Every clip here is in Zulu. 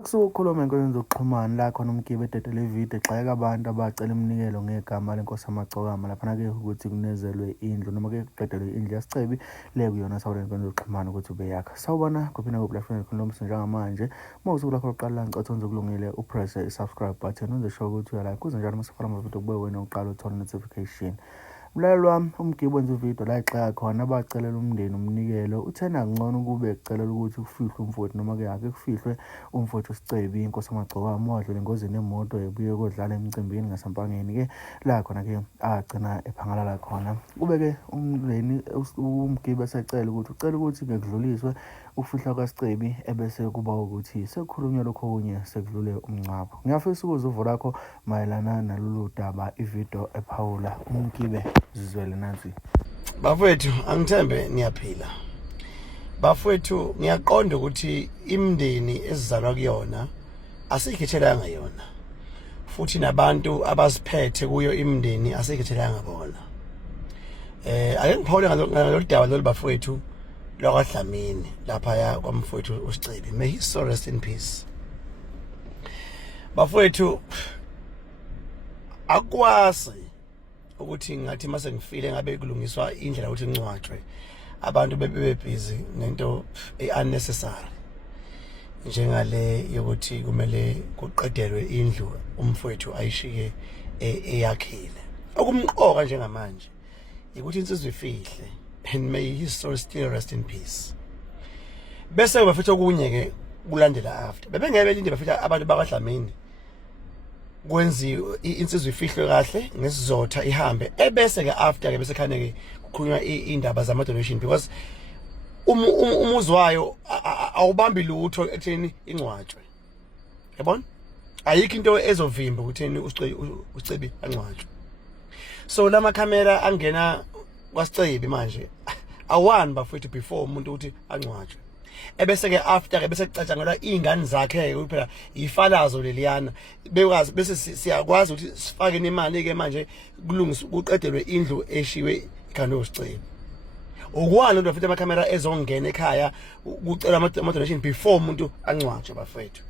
Kusukhuluma ngenkundla zokuxhumana la khona umgibe ededele video egxeka abantu abacela iminikelo ngegama lenkosi amagcokama laphana-ke ukuthi kunezelwe indlu noma-ke kuqedelwe indlu yasicebi le kuyona sawubona ngenkundla zokuxhumana ukuthi ubeyakha. Sawubona kuphinda kuplatform ekhuluma njengamanje. Uma usukulapho uqala ngicatha kulungile upress i-subscribe button wenze sure ukuthi uyala kuze njalo masifala amavidiyo kube wena uqala uthola notification. Mlaleli wami, umgibe wenza ividiyo la igxeka khona abacelela umndeni umnikelo uthena ngcono kube ekucelela ukuthi kufihlwe umfowethu noma-ke ake kufihlwe umfowethu uSicebi inkosi amagcokama wadlula engozini yemoto ebuye kodlala emcimbini ngasampangeni-ke la khona-ke agcina ephangalala khona. Kube-ke umndeni umgibe esecela ukuthi ucela ukuthi ngekudluliswe ukufihla kaSicebi ebese kuba ukuthi sekukhulunywa lokho okunye sekudlule umngcwabo. Ngiyafisa ukuze uvo lakho mayelana nalolu daba ividiyo ephawula umgibe zizwele nansi. Bafowethu angithembe niyaphila. Bafowethu ngiyaqonda ukuthi imindeni ezizalwa kuyona asikhethelanga yona. Futhi nabantu abasiphethe kuyo imindeni asikhethelanga bona. Ake ngiphawule ngalolu daba lolu bafowethu lwakwaDlamini lapha ya kwamfowethu uSicebi. May his soul rest in peace. Bafowethu akwazi ukuthi ngathi mase ngifile ngabe kulungiswa indlela ukuthi ngcwatshwe abantu bebe busy ngento unnecessary njengale yokuthi kumele kuqedelwe indlu umfowethu ayishiye eyakhile. Okumqoka njengamanje ukuthi insizwe ifihle and may his soul still rest in peace. Bese bafethu okunye ke kulandela after bebengeke belinde bafethu abantu bakaDlamini kwenziwe insizwe ifihlwe kahle ngesizotha ihambe ebese ke after ke bese khane ke kukhulunywa indaba zama donation because umuzi wayo awubambi lutho ekutheni ingcwatshwe. Yabona ayikho into ezovimba ukutheni uSicebi angcwatshwe. So lama camera angena kwaSicebi manje awani bafethu before umuntu ukuthi angcwatshwe ebese ke after ke bese kucatshangelwa izingane zakhe ukuthi phela ifalazo leliyana bekwazi bese siyakwazi ukuthi sifake nemali ke manje kulungiswe kuqedelwe indlu eshiwe ikhanda uSicebi. Okwani lo futhi ama camera ezongena ekhaya ukucela ama donation before umuntu angcwatshwe bafethu.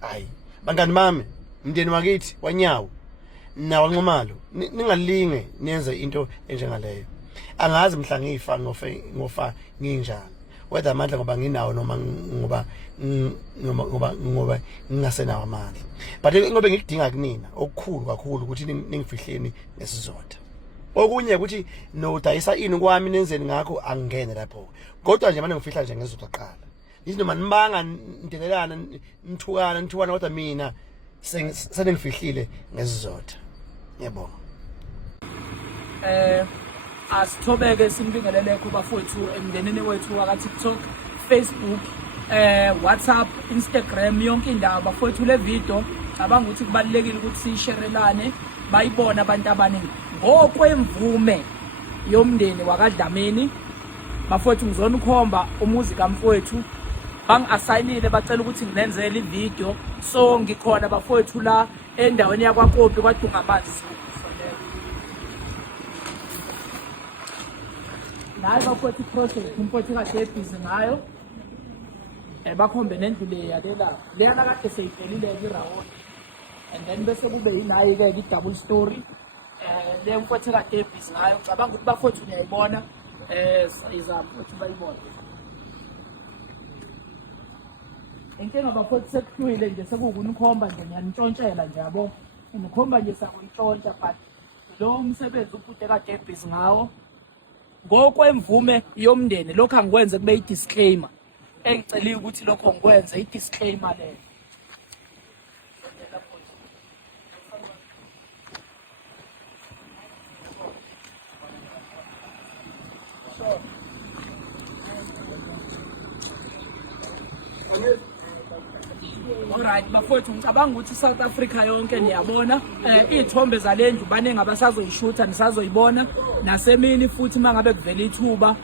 Hayi bangani bami umndeni wakithi wanyawo nawo Nxumalo ningalinge nenze into enjengaleyo. Angazi mhla ngifa ngofa nginjani whether amandla ngoba nginawo noma ngoba ngingasenawo amandla, but ngoba ngikudinga kunina okukhulu kakhulu ukuthi ningifihleni nesizotha. Okunye ukuthi nodayisa ini kwami nenzeni ngakho angingene lapho, kodwa nje manje ngifihla nje ngezizotha qala nithi noma nibanga ndelelana nithukana kodwa mina sengifihlile ngesizotha. Ngiyabonga. Asithobeke simbingelele kubafowethu emndenini wethu waka TikTok, Facebook, WhatsApp, Instagram, yonke indawo bafowethu. Le video cabanga ukuthi kubalekile ukuthi siyisharelane bayibona abantu abaningi ngokwemvume yomndeni wakaDlamini. Bafowethu ngizona ukhomba umuzi kamfowethu bangi-asayinile bacela ukuthi nginenzele ivideo, so ngikhona bafowethu la endaweni yakwaKopi kwaDungamanzi. Naye bafowethu project umfowethu kade ebhizi ngayo bakhombe nendlu leyana kade seyidelile irawoni, and then bese kube yinayi-ke i-double story le mfowethu kade ebhizi ngayo. Cabanga ukuthi bafowethu niyayibona, izama ukuthi bayibone. Inkinga bafowethu sekuhlwile nje sekukunikhomba nje ngiyanitshontshela nje yabo, unikhomba nje sakuyintshontsha, but lo umsebenzi umfowethu kade ebhizi ngawo ngokwemvume yomndeni. Lokho angikwenze kube i-disclaimer engicela ukuthi lokho ngikwenze i-disclaimer leyo. Alright bafowethu, ngicabanga ukuthi South Africa yonke niyabona izithombe zalendlu baningi abasazoyishutha nisazoyibona nasemini futhi mangabe kuvela ithuba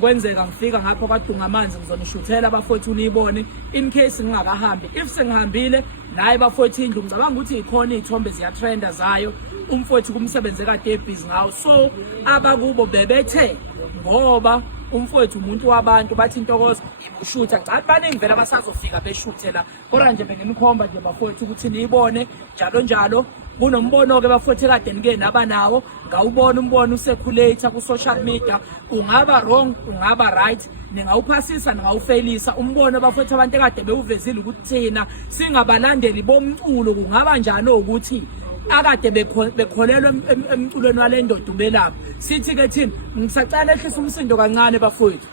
kwenzeka ngifika ngapho kwaDungamanzi ngizonishuthela bafowethu niyibone in case ngingakahambi. If sengihambile naye bafowethu indlu ngicabanga ukuthi ikhona izithombe ziyatrenda zayo umfowethu kumsebenze kade ebhizi ngawo, so abakubo bebethe ngoba umfowethu umuntu wabantu bathi intokozo ibushutha cha baningi vele abasazofika beshuthe la kodwa nje bengenikhomba nje bafowethu ukuthi niyibone njalo njalo kunombono ke bafowethu kade nike naba nawo ngawubona umbono usekhulator ku social media ungaba wrong ungaba right ningawuphasisa ningawufailisa umbono bafowethu abantu kade bewuvezile ukuthi thina singabalandeli bomculo kungaba njani ukuthi akade bekholelwa emculweni wale ndoda ubelapha sithi ke thina ngisacala ehlisa umsindo kancane bafowethu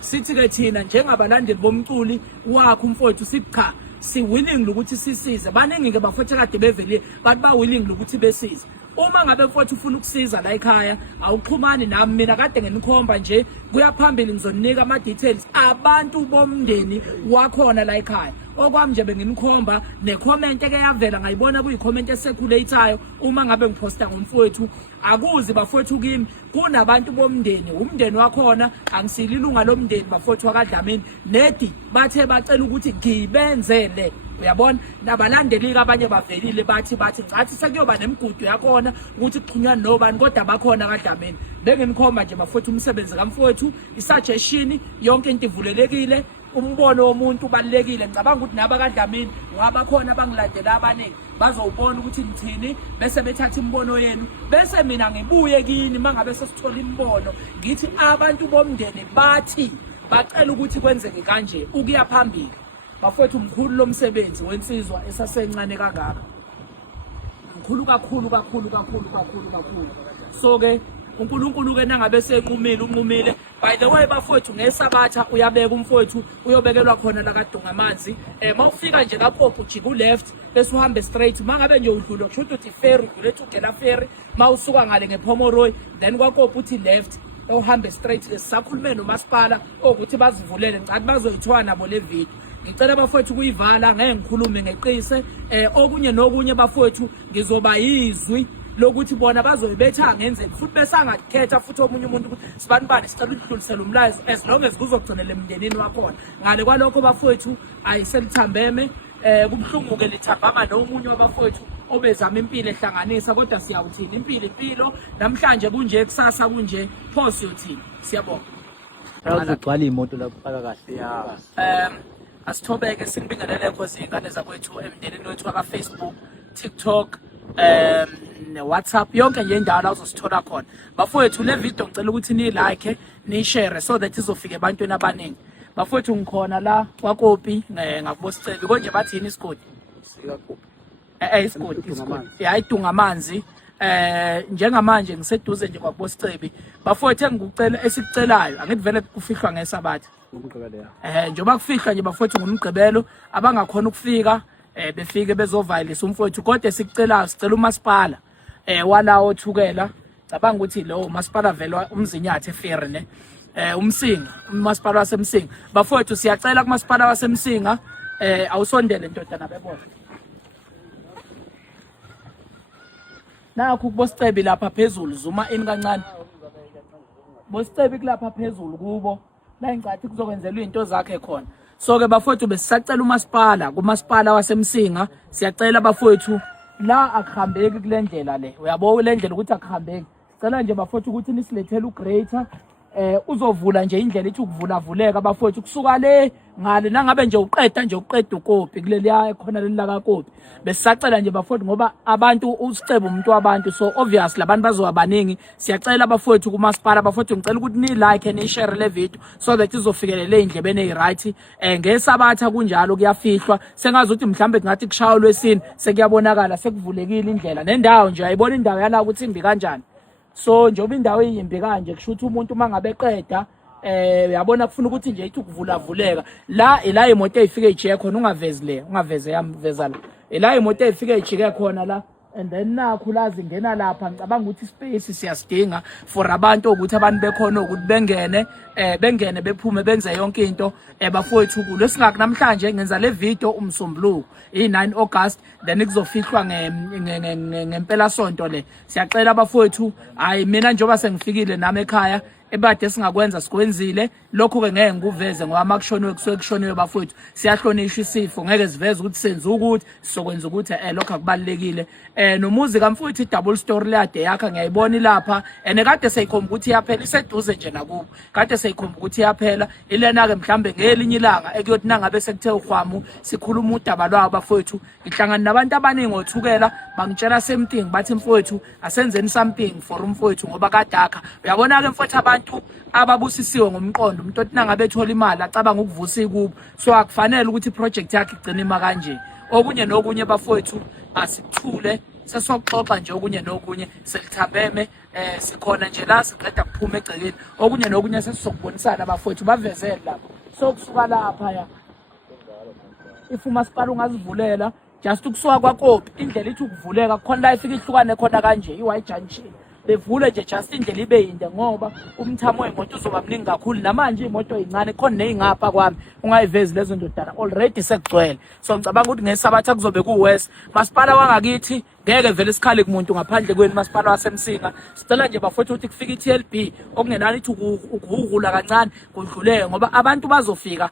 sithi ke thina njengabalandeli bomculi wakho umfowethu sithi cha si willing ukuthi sisize baningi ke bafowethu kade bevele bathi ba willing ukuthi besize uma ngabe mfowethu ufuna ukusiza la ekhaya awuxhumani nami mina kade ngenikhomba nje kuyaphambili ngizonika ama details abantu bomndeni wakhona la ekhaya okwami nje benginikhomba necomment eke yavela ngayibona kuyicomment esekhulator uma ngabe ngiposta ngomfowethu akuzi bafowethu kimi kunabantu bomndeni umndeni wakhona angisililunga lomndeni bafowethu wakadlamini nedi bathe bacela ukuthi ngibenzele uyabona nabalandeli abanye bavelile bathi ngathi sekuyoba nemigudu yakhona ukuthi kuxhunywa nobani kodwa bakhona kadlamini bengenikhomba nje bafowethu umsebenzi kamfowethu isuggestion yonke into ivulelekile umbono womuntu ubalekile ngicabanga ukuthi naba kadlamini wabakhona bangilandela abaningi bazowubona ukuthi ngithini bese bethatha imbono yenu bese mina ngibuye kini mangabe sesithola imbono ngithi abantu bomndeni bathi bacela ukuthi kwenzeke kanje ukuya phambili bafowethu umkhulu lomsebenzi wensizwa esasencane kangaka mkhulu kakhulu so ke uNkulunkulu ke nangabe senqumile by the way bafowethu ngesabatha uyabeka umfowethu uyobekelwa khona la kaDungamanzi mawufika nje lapho ujika u left bese uhambe straight mangabe nje udlula kusho ukuthi ferry ulethu ugela ferry mawusuka ngale ngePhomoroy then kwakopha uthi left uhambe straight lesakhulume nomasipala ukuthi bazivulele ngicathi bazoyithwa nabo le video ngicela bafowethu kuyivala ngeke ngikhulume ngeqise okunye nokunye bafowethu ngizoba yizwi lokuthi bona bazoyibetha ngenzeni futhi besangakhetha futhi omunye umuntu ukuthi sibanibani sicela udlulisele umlayezo as long as kuzogcinela emndenini wakhona ngale kwalokho bafowethu ayiselithambeme kubhlungu ke lithambama nomunye wabafowethu obezama impilo ehlanganisa kodwa siyawuthini impilo namhlanje kunje kusasa kunje pho siyothini siyabonga awuzogcwala imoto lapho kahle ya asithobeke sinibingelele khozi ingane zakwethu emndenini wethu waka Facebook TikTok WhatsApp yonke nje indawo la uzosithola khona bafowethu le video ngicela ukuthi ni like ni share so that izofika ebantwini abaningi bafowethu ngikhona la kwaKopi ngakubosicebi konje bathi yini isigodi sikaKopi isigodi idungamanzi njengamanje ngiseduze nje kwakubosicebi bafowethu engikucela esikucelayo angithi vele kufihlwa ngesabatha umgqibelo njengoba kufihlwa nje bafowethu ngomgqibelo abangakhona ukufika befike bezovalisa umfowethu kodwa sicela umasipala walawo othukela cabanga ukuthi lo umasipala vele umzinyathe ferry ne umsinga umasipala wasemsinga bafowethu siyacela kumasipala wasemsinga awusondele ndodana bebona nakho kubosicebi lapha phezulu zuma in kancane bosicebi kulapha phezulu kubo la ingathi kuzokwenzelwa into zakhe khona so ke bafowethu besisacela umasipala kumasipala wasemsinga siyacela bafowethu la akuhambeki kule ndlela le uyabona le ndlela ukuthi akuhambeki cela nje bafowethu ukuthi nisilethele uGreater uzovula nje indlela ithi ukuvula bafowethu kusuka le ngale nangabe nje uqeda uKopi kuleliya khona leli la kaKopi besisacela nje bafowethu ngoba abantu usiceba umuntu wabantu so obvious labantu bazoba baningi siyacela bafowethu kumasipala bafowethu ngicela ukuthi ni like ni share le video so that izofikelela endlebeni eziright ngesabatha kunjalo kuyafihlwa sengazi ukuthi mhlambe ngathi kushayo lwesini sekuyabonakala sekuvulekile indlela nendawo nje ayibona indawo yala ukuthi imbi kanjani so njoba indawo iyimbi kanje kusho ukuthi umuntu mangabe eqeda uyabona kufuna ukuthi nje ithi ukuvuleka la imoto eyifike ijike khona ungaveze yamveza la imoto eyifike ijike khona la and then nakho lazi ngena lapha ngicabanga ukuthi space siyasidinga for abantu ukuthi abantu bekhona ukuthi bengene bephume benze yonke into bafowethu kulo singaki namhlanje ngenza le video umsombuluko i9 August then kuzofihlwa ngempela sonto le siyacela bafowethu hayi mina njoba sengifikile nami ekhaya ebade singakwenza sikwenzile. Lokho ke ngeke ngikuveze ngoba makushoniwe kusuke kushoniwe bafowethu. Siyahlonishwa isifo, ngeke siveze ukuthi senze ukuthi sizokwenza ukuthi lokho akubalekile. Nomuzi kamfowethu i-double story lade yakha ngiyayibona lapha and kade seyikhomba ukuthi iyaphela, iseduze nje nakubo. Kade seyikhomba ukuthi iyaphela. Ilena ke mhlambe ngelinye ilanga ekuyothi nangabe sekuthe ukhwamu sikhuluma udaba lwabo bafowethu. Ngihlangana nabantu abaningi ngothukela bangitshela something bathi mfowethu asenzeni something for umfowethu ngoba kadakha. Uyabona ke mfowethu abantu ababusisiwe ngomqondo umuntu othi nangabe ethola imali acabanga ukuvusa ikubo, so akufanele ukuthi iproject yakhe igcine ima kanje. Okunye nokunye bafowethu asikuthule sesoxoxa nje, okunye nokunye selithambeme sikhona nje la siqeda kuphuma egcekeni. Okunye nokunye sesizokubonisana bafowethu bavezele lapho. So kusuka lapha ya if umasipala ungazivulela just ukusuka kwaKopi indlela ithi ukuvuleka khona la ifika ihlukane khona kanje i-Y junction bevule nje just indlela ibe yinde ngoba umthamo wemoto uzoba mningi kakhulu. Namanje imoto eyincane khona neyingapha kwami ungayivezi lezo ndodana already sekugcwele. So ngicabanga ukuthi ngesabatha kuzobe kuwest. Masipala wangakithi ngeke vele isikhali kumuntu ngaphandle kweni masipala waseMsinga. Sicela nje bafowethu ukuthi kufika i-TLB okungenani ithi ukuhugula kancane kudluleke ngoba abantu bazofika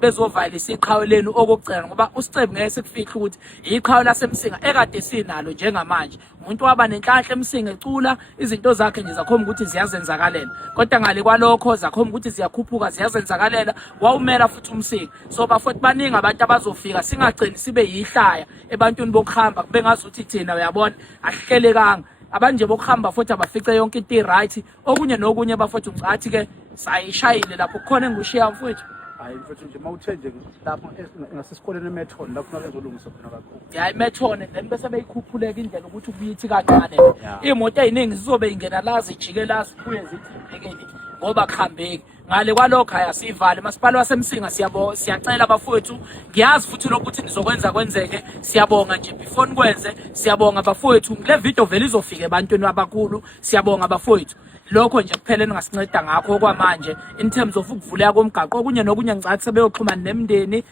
bezovalisa iqhawe lenu okugcina ngoba uSicebu ngeke sikufihle ukuthi iqhawe laseMsinga ekade sinalo njengamanje. Umuntu waba nenhlanhla eMsinga ecula izinto zakhe nje zakhomba ukuthi ziyazenzakalela, kodwa ngale kwalokho zakhomba ukuthi ziyakhuphuka ziyazenzakalela wawumela futhi umsinga. So bafowethu baningi abantu abazofika, singagcini sibe yihlaya ebantwini bokuhamba bengazuthi thina uyabona asihlelekanga. Abanje bokuhamba futhi abafice yonke into i-right. Okunye nokunye bafowethu ngicathi ke sayishayile lapho khona engushiya mfowethu. Hayi mfethu nje mawuthe nje lapho ngasesikoleni eMethon lapho nakezolungisa khona kakhulu. Ya iMethon then bese beyikhuphuleka indlela ukuthi ukuyithi kancane. Imoto eziningi zizobe ingena la zijike la zibuye zithi ibhekeni ngoba kuhambeki. Ngale kwalokho ayasivale masipala waseMsinga siyacela bafowethu. Ngiyazi futhi lokuthi nizokwenza kwenzeke. Siyabonga nje before nikwenze. Siyabonga bafowethu. Le video vele izofika ebantwini abakhulu. Siyabonga bafowethu. Lokho nje kuphela engasinceda ngakho kwamanje in terms of ukuvuleka komgaqo. Okunye nokunye ngicathi sebeyoxhumana nemndeni,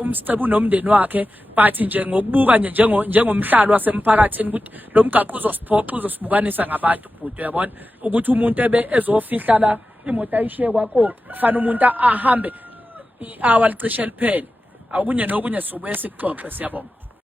umSicebu nomndeni wakhe, but nje ngokubuka nje njengomhlalo wasemphakathini ukuthi lo mgaqo uzosiphoqa uzosibukanisa ngabantu bhuti. Uyabona ukuthi umuntu ezofihla la imoto ayishiye kwaKopi kufanele umuntu ahambe i-hour licishe liphele. Akunye nokunye sibuye sikuxoxe. Siyabonga.